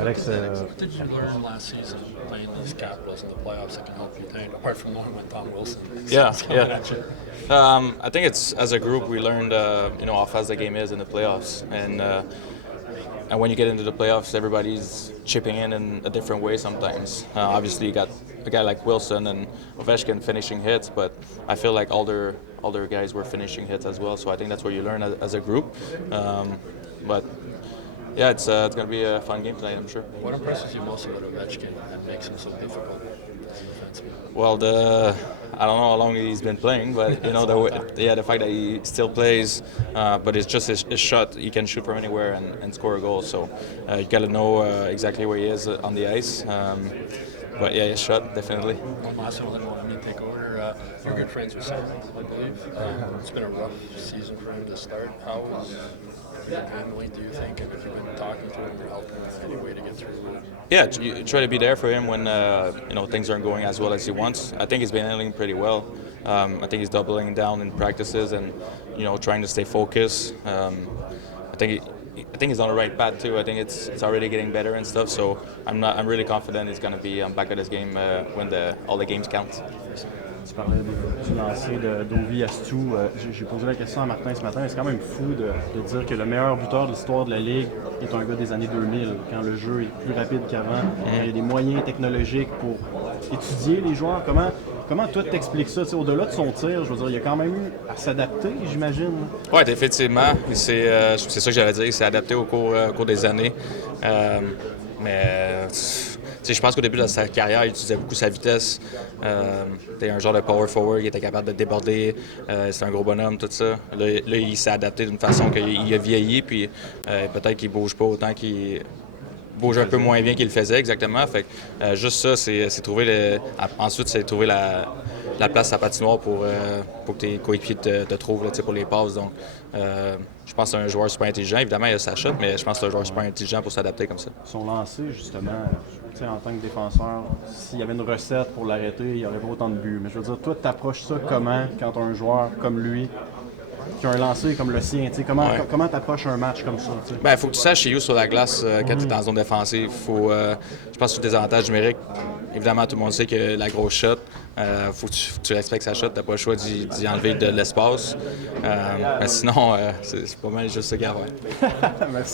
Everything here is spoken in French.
Alex, What did you learn last season playing these Capitals in the playoffs that can help you tonight, apart from knowing when Tom Wilson Yeah, is coming yeah. at you? I think it's as a group we learned, how fast the game is in the playoffs, and when you get into the playoffs, everybody's chipping in a different way sometimes. Obviously, you got a guy like Wilson and Ovechkin finishing hits, but I feel like all their guys were finishing hits as well. So I think that's what you learn as a group. But yeah, it's going to be a fun game tonight, I'm sure. What impresses you most about Ovechkin that makes him so difficult as a defenseman? Well, I don't know how long he's been playing, but the fact that he still plays, but it's just his shot. He can shoot from anywhere and score a goal. So you got to know exactly where he is on the ice. But yeah, his shot definitely. One last one, let me take over. You're good friends with Sam, I believe. It's been a rough season for him to start. How is he handling, do you think? And have you been talking to him or helping him in any way to get through it? Yeah, you try to be there for him when things aren't going as well as he wants. I think he's been handling pretty well. I think he's doubling down in practices and trying to stay focused. I think he's on the right path too. I think it's already getting better and stuff. So I'm really confident he's going to be back at his game when all the games count. tu parlais du lancer d'Ovi Astou. J'ai posé la question à Martin ce matin. C'est quand même fou de dire que le meilleur buteur de l'histoire de la Ligue est un gars des années 2000, quand le jeu est plus rapide qu'avant. Il y a des moyens technologiques pour étudier les joueurs. Comment toi t'expliques ça? T'sais, au-delà de son tir, je veux dire, il y a quand même eu à s'adapter, j'imagine. Oui, effectivement. C'est ça que j'allais dire. Il s'est adapté au cours des années. Mais je pense qu'au début de sa carrière, il utilisait beaucoup sa vitesse. C'était un genre de power forward qui était capable de déborder. C'est un gros bonhomme, tout ça. Là il s'est adapté d'une façon qu'il a vieilli, puis peut-être qu'il bouge pas autant qu'il bouge un peu moins bien qu'il le faisait, exactement. Fait que, juste ça, c'est trouver ensuite, c'est trouver la place à patinoire pour que tes coéquipiers te trouvent là, pour les passes. Donc, je pense que c'est un joueur super intelligent. Évidemment, il a sa shot, mais je pense que c'est un joueur super intelligent pour s'adapter comme ça. Son lancer, justement, en tant que défenseur, s'il y avait une recette pour l'arrêter, il n'y aurait pas autant de buts. Mais je veux dire, toi, tu approches ça comment quand tu as un joueur comme lui qui a un lancer comme le sien? Comment tu approches un match comme ça? Il faut que tu saches chez où sur la glace quand tu es en zone défensive. Je pense que sur des avantages numériques, évidemment, tout le monde sait que la grosse shot, faut que tu respectes sa shot. Tu n'as pas le choix d'y enlever de l'espace. Mais sinon, c'est pas mal juste ça qu'il y a à faire. Merci.